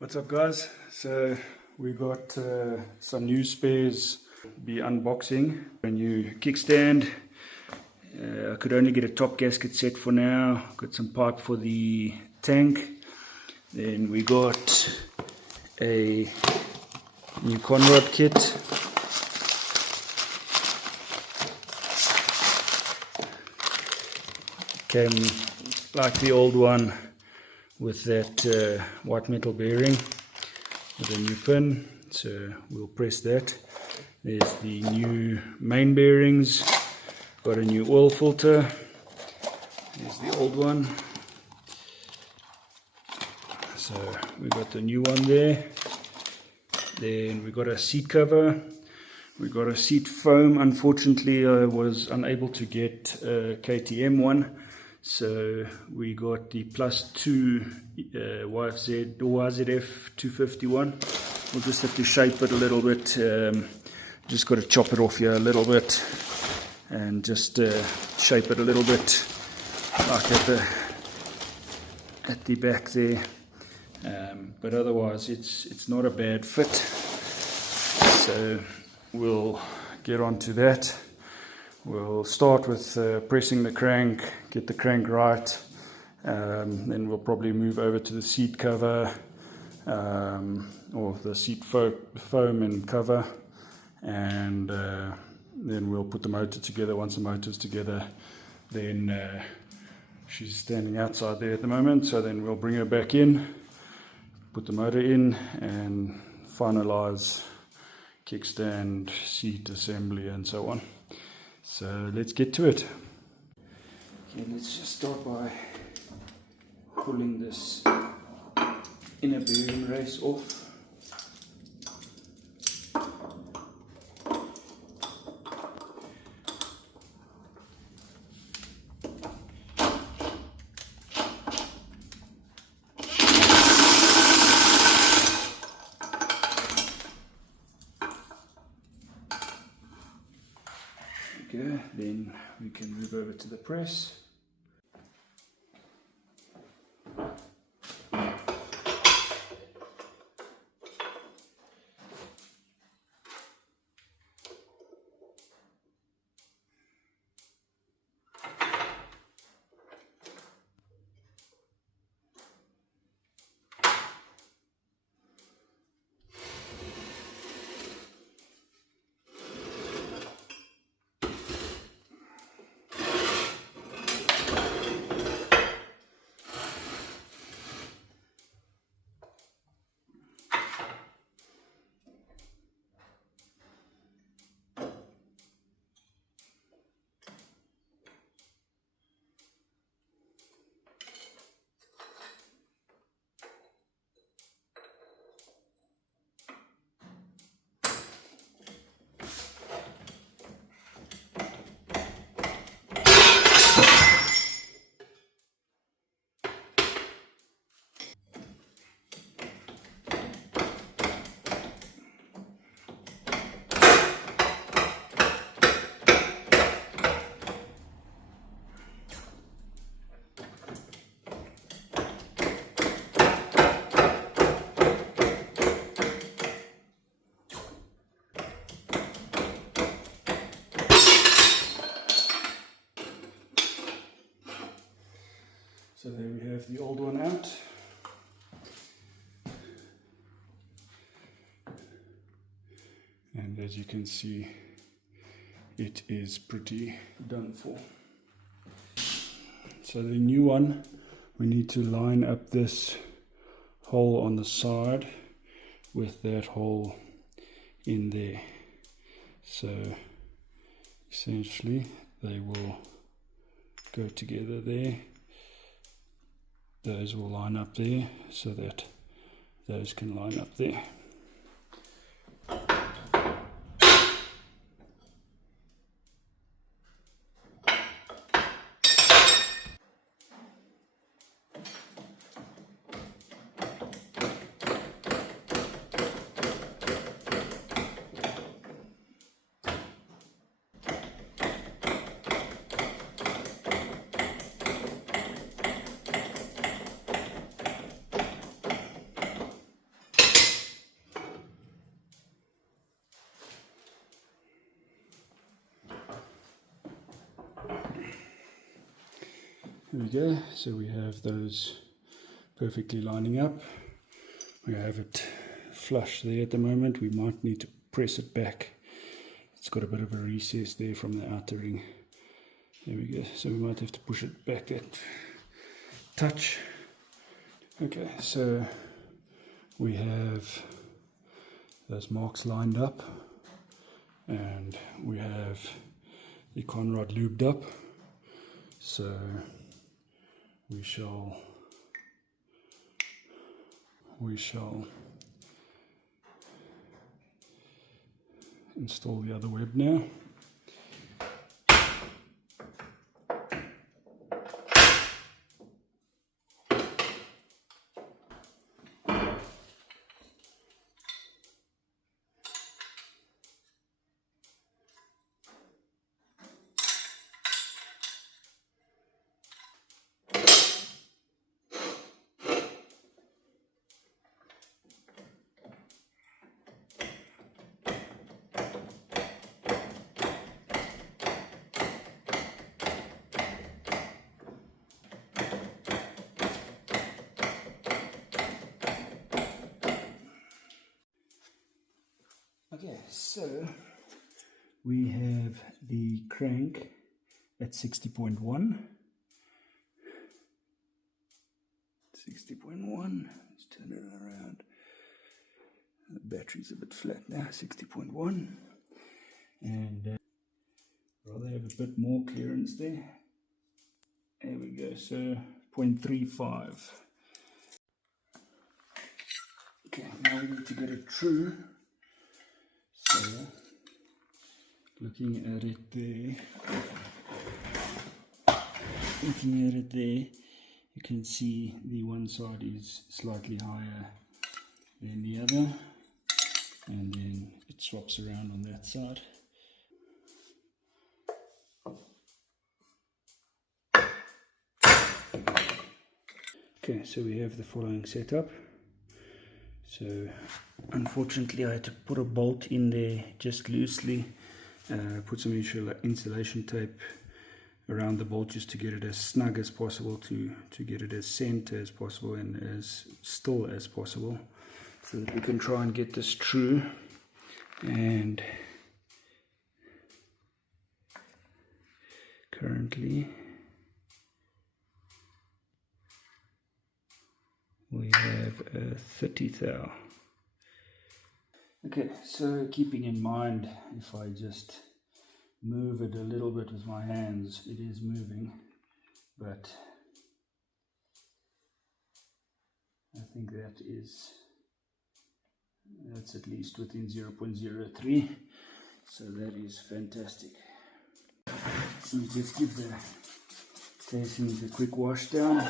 What's up, guys? So we got some new spares. Be unboxing a new kickstand. I could only get a top gasket set for now. Got some pipe for the tank. Then we got a new conrod kit. Came like the old one, with that white metal bearing with a new pin, so we'll press that. There's the new main bearings, got a new oil filter. There's the old one, so we got the new one there. Then we got a seat cover, we got a seat foam. Unfortunately I was unable to get a KTM one, so we got the +2 YFZ or YZF 251. We'll just have to shape it a little bit. Just got to chop it off here a little bit and just shape it a little bit, like at the back there. But otherwise it's not a bad fit. So we'll get on to that. We'll start with pressing the crank, get the crank right, then we'll probably move over to the seat cover, or the seat foam and cover, and then we'll put the motor together. Once the motor's together, then she's standing outside there at the moment, so then we'll bring her back in, put the motor in, and finalize kickstand, seat assembly, and so on. So let's get to it. Okay, let's just start by pulling this inner bearing race off. Okay, then we can move over to the press. So there we have the old one out. And as you can see, it is pretty done for. So the new one, we need to line up this hole on the side with that hole in there. So essentially they will go together there. Those will line up there so that those can line up there. There we go. So we have those perfectly lining up. We have it flush there at the moment. We might need to press it back. It's got a bit of a recess there from the outer ring. There we go. So we might have to push it back that touch. Okay, so we have those marks lined up, and we have the conrod lubed up. So we shall install the other web now. Okay, so we have the crank at 60.1. 60.1. Let's turn it around. The battery's a bit flat now. 60.1, and rather have a bit more clearance there. There we go. So 0.35. Okay, now we need to get it true. So, looking at it there, you can see the one side is slightly higher than the other, and then it swaps around on that side. Okay, so we have the following setup. So unfortunately I had to put a bolt in there just loosely, put some insulation tape around the bolt just to get it as snug as possible, to get it as center as possible and as still as possible, so that we can try and get this true. And currently we have a 30 thou. Okay, so keeping in mind, if I just move it a little bit with my hands, it is moving, but I think that's at least within 0.03, so that is fantastic. Let me just give the casings a quick wash down.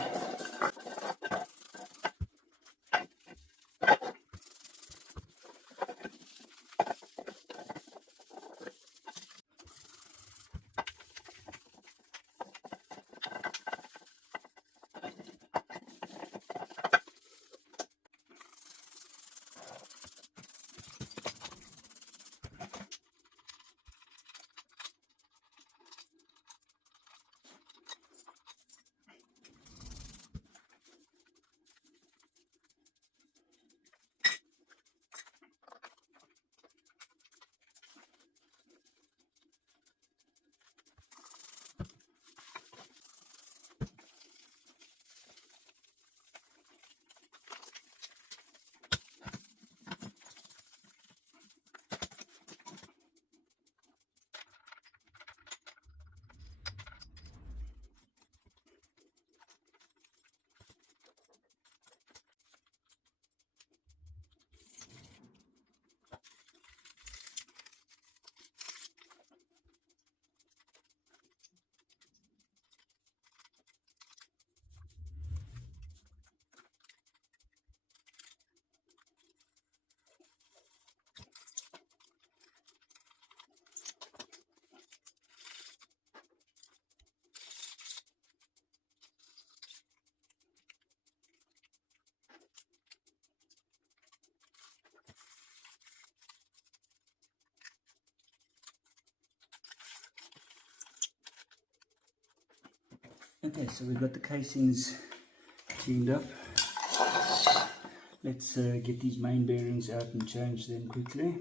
Okay, so we've got the casings cleaned up. Let's get these main bearings out and change them quickly.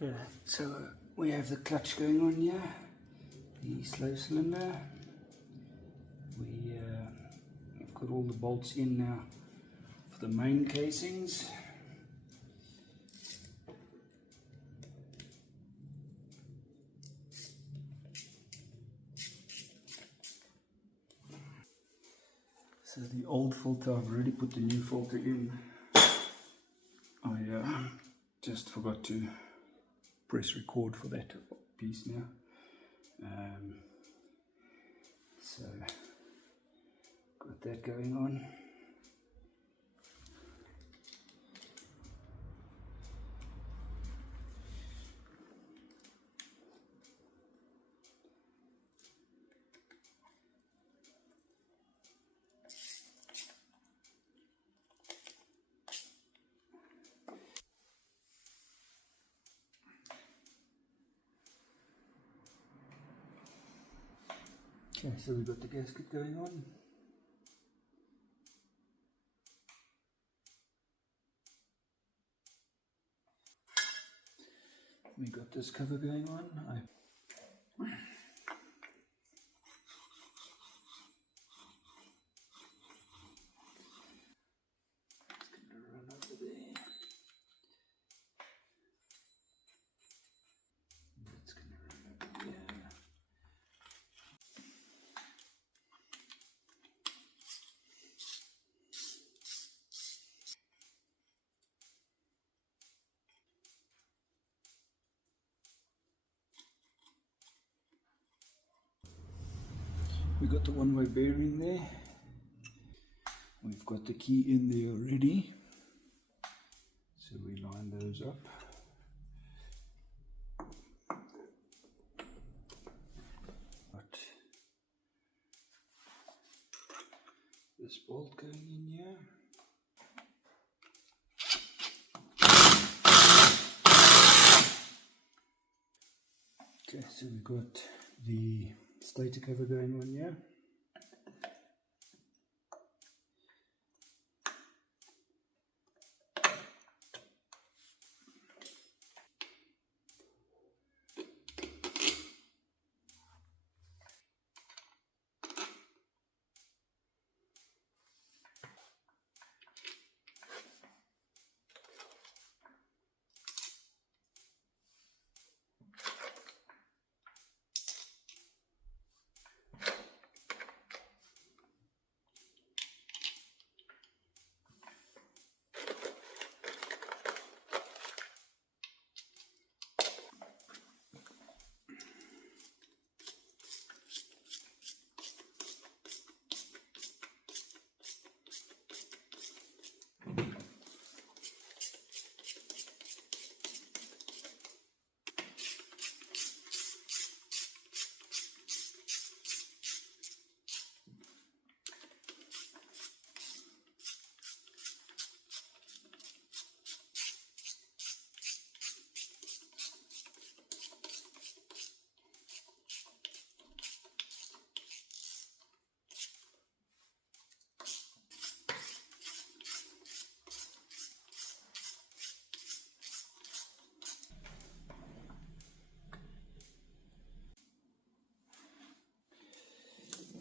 Yeah, so we have the clutch going on here, the slow cylinder. We've got all the bolts in now for the main casings. So the old filter, I've already put the new filter in. I just forgot to press record for that piece now. So got that going on. Okay, so we've got the gasket going on. We got this cover going on. It's going to run over there. It's going to run over here. We've got the one-way bearing there. We've got the key in there already. So we line those up. Got this bolt going in here. Okay, so we've got the stator cover going on here.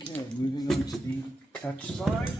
Okay, moving on to the clutch side.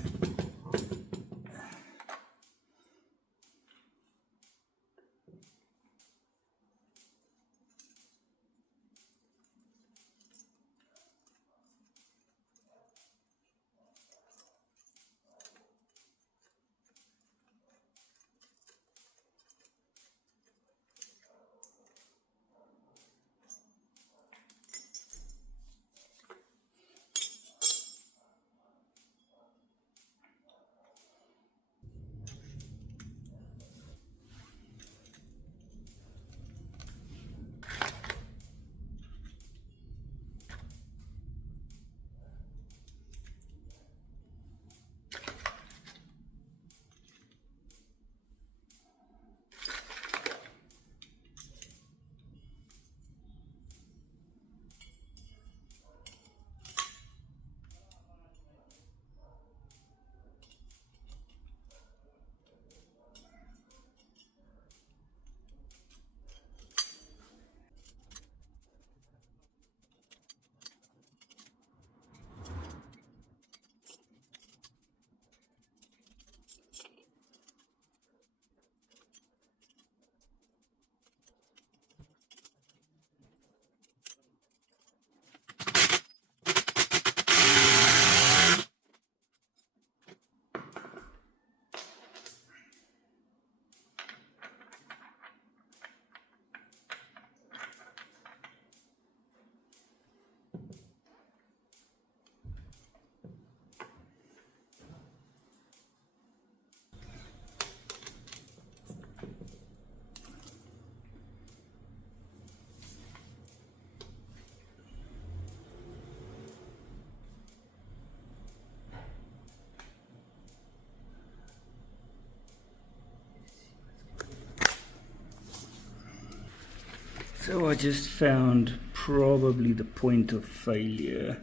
So I just found probably the point of failure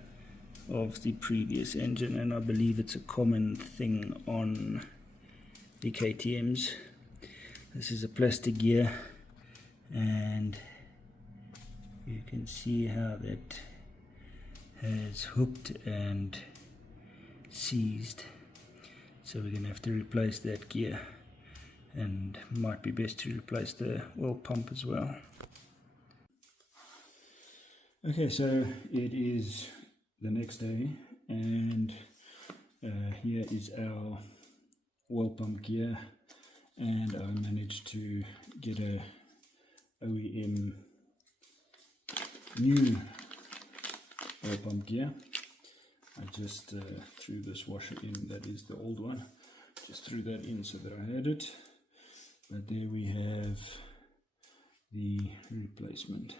of the previous engine, and I believe it's a common thing on the KTMs. This is a plastic gear, and you can see how that has hooked and seized. So we're going to have to replace that gear, and might be best to replace the oil pump as well. Okay, so it is the next day, and here is our oil pump gear, and I managed to get a OEM new oil pump gear. I just threw this washer in, that is the old one, just threw that in so that I had it. But there we have the replacement.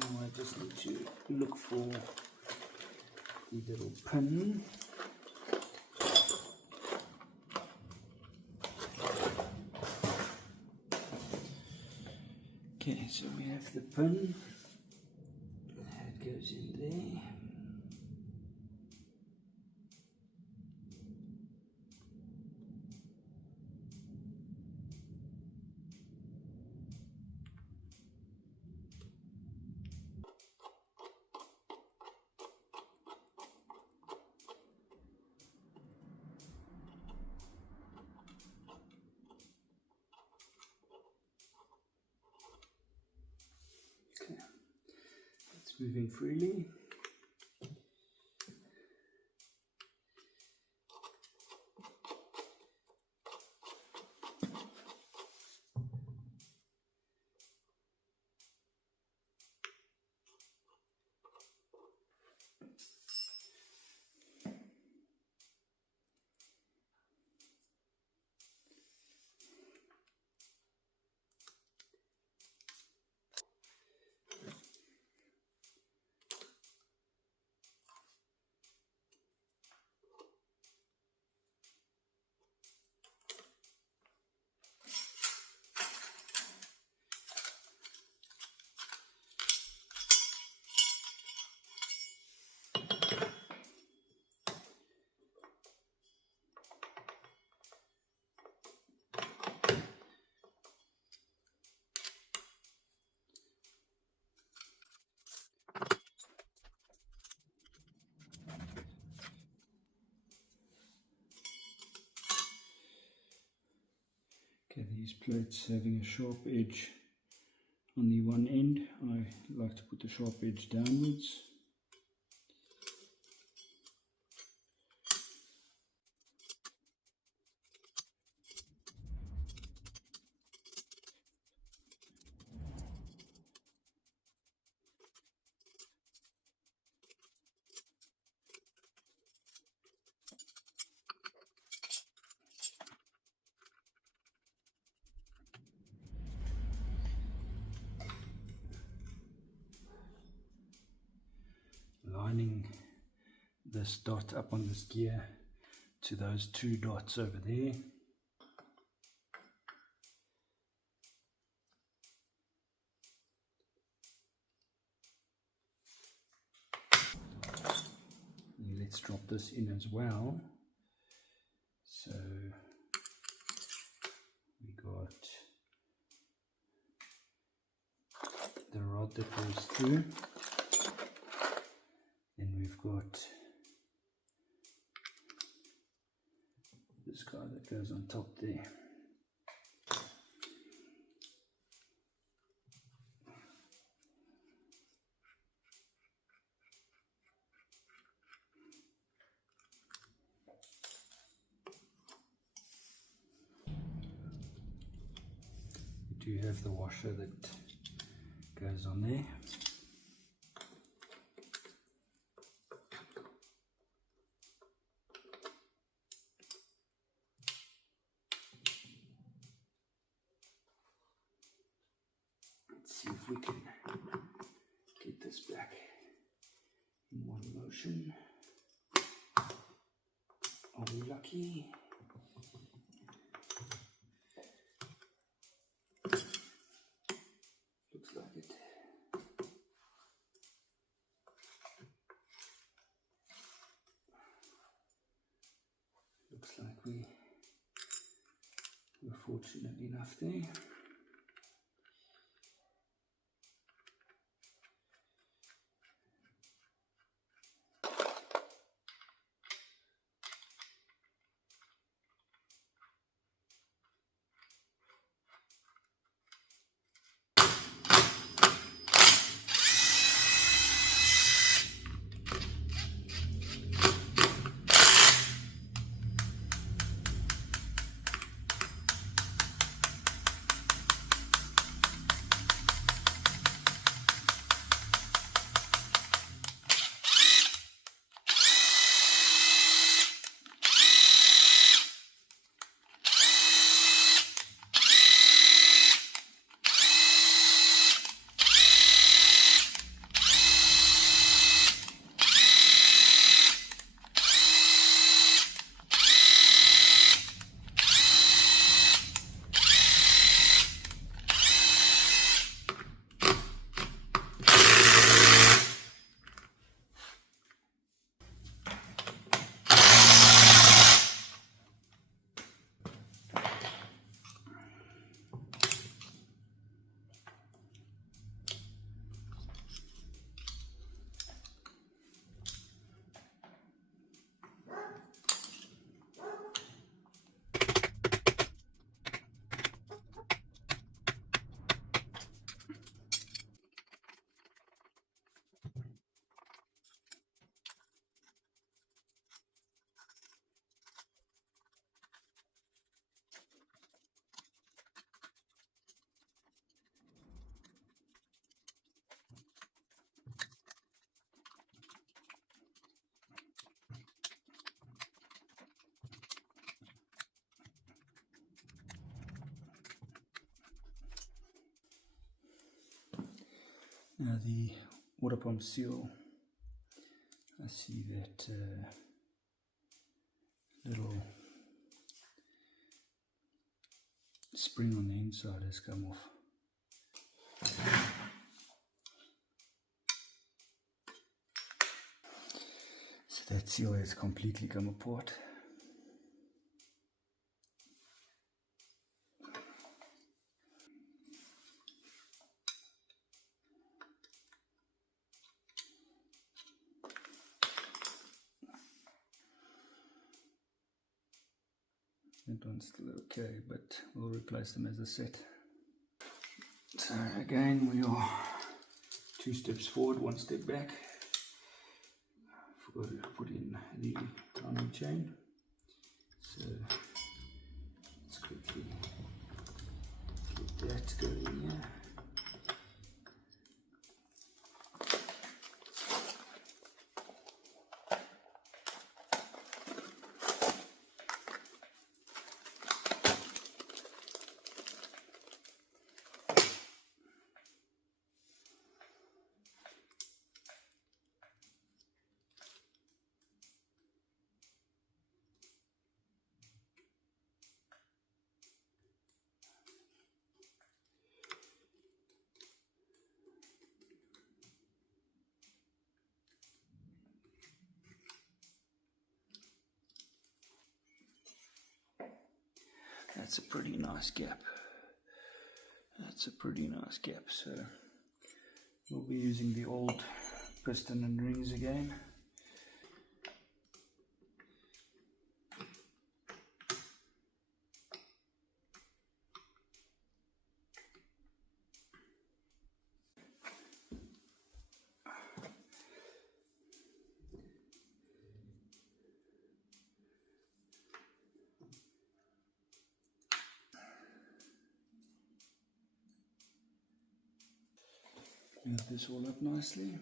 Now I just need to look for the little pin. Okay, so we have the pin. That goes in there. Okay, it's moving freely. Okay, these plates having a sharp edge on the one end, I like to put the sharp edge downwards. Lining this dot up on this gear to those two dots over there. And let's drop this in as well. So we got the rod that goes through. Then we've got this guy that goes on top there. We do have the washer that goes on there. See if we can get this back in one motion. Are we lucky? Looks like we were fortunate enough there. Now the water pump seal, I see that little spring on the inside has come off. So that seal has completely come apart. That one's still okay, but we'll replace them as a set. So again, we are 2 steps forward, 1 step back. Forgot to put in the timing chain. So let's quickly get that going here. That's a pretty nice gap. That's a pretty nice gap. So we'll be using the old piston and rings again. Move this all up nicely.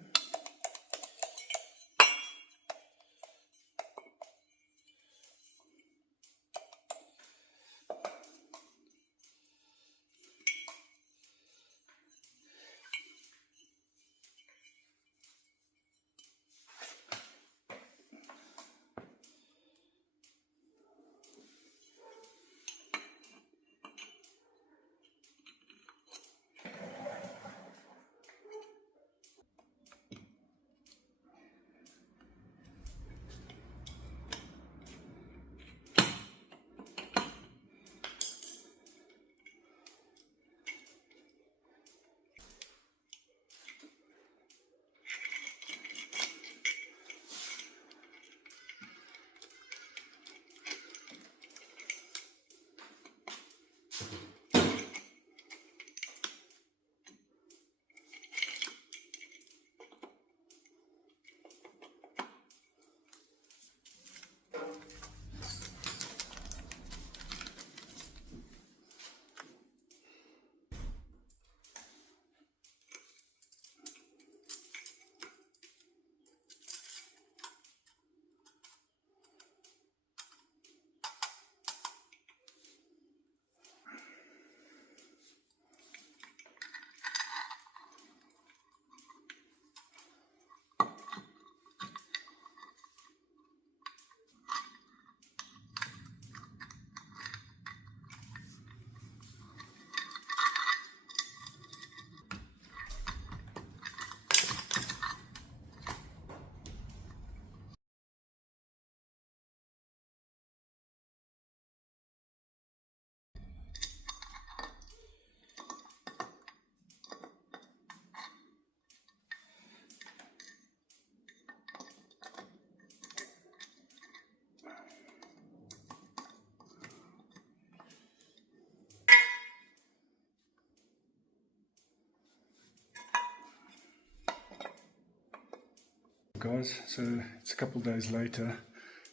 guys. So it's a couple days later,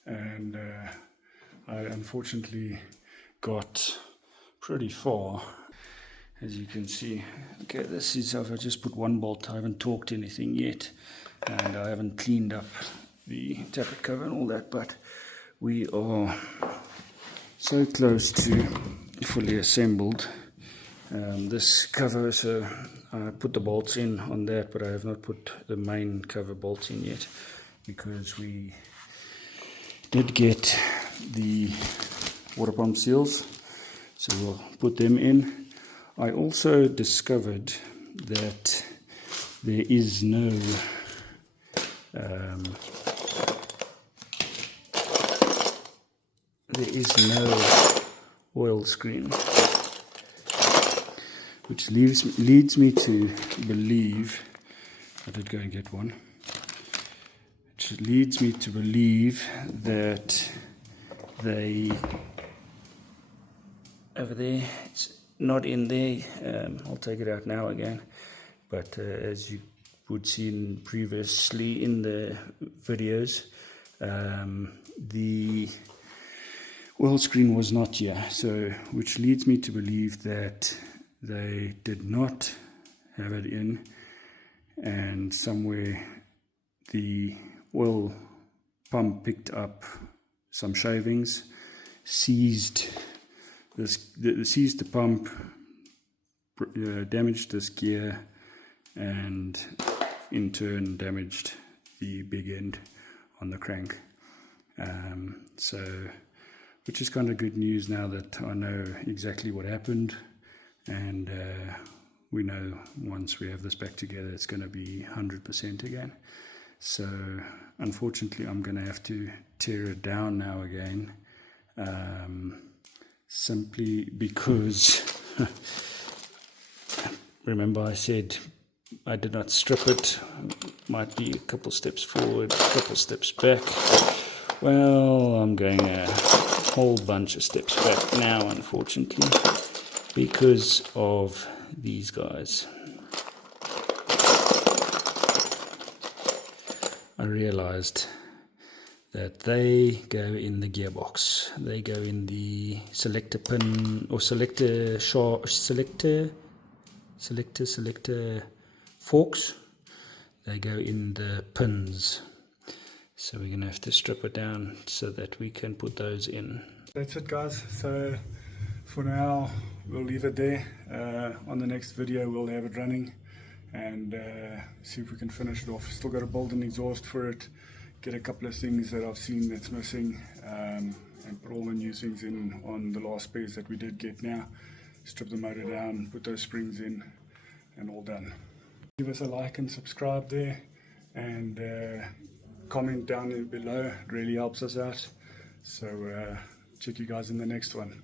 and I unfortunately got pretty far, as you can see. Okay, this is, I've just put one bolt. I haven't torqued anything yet, and I haven't cleaned up the tappet cover and all that, but we are so close to fully assembled. This cover, so I put the bolts in on that, but I have not put the main cover bolts in yet, because we did get the water pump seals, so we'll put them in. I also discovered that there is no oil screen, which leads me to believe, I did go and get one, which leads me to believe that they, over there, it's not in there. I'll take it out now again, but as you would see previously in the videos, the oil screen was not here, so which leads me to believe that they did not have it in, and somewhere the oil pump picked up some shavings, seized the pump, damaged this gear, and in turn damaged the big end on the crank. So, which is kind of good news now that I know exactly what happened, and we know once we have this back together it's going to be 100% again. So unfortunately I'm going to have to tear it down now again, simply because remember I said I did not strip it. Might be a couple steps forward, a couple steps back. Well, I'm going a whole bunch of steps back now, unfortunately, because of these guys. I realized that they go in the gearbox. They go in the selector pin, or selector forks. They go in the pins. So we're going to have to strip it down so that we can put those in. That's it, guys. So for now we'll leave it there. On the next video we'll have it running and see if we can finish it off. Still got to build an exhaust for it, get a couple of things that I've seen that's missing, and put all the new things in on the last spares that we did get now. Strip the motor down, put those springs in, and all done. Give us a like and subscribe there, and comment down below. It really helps us out. So check you guys in the next one.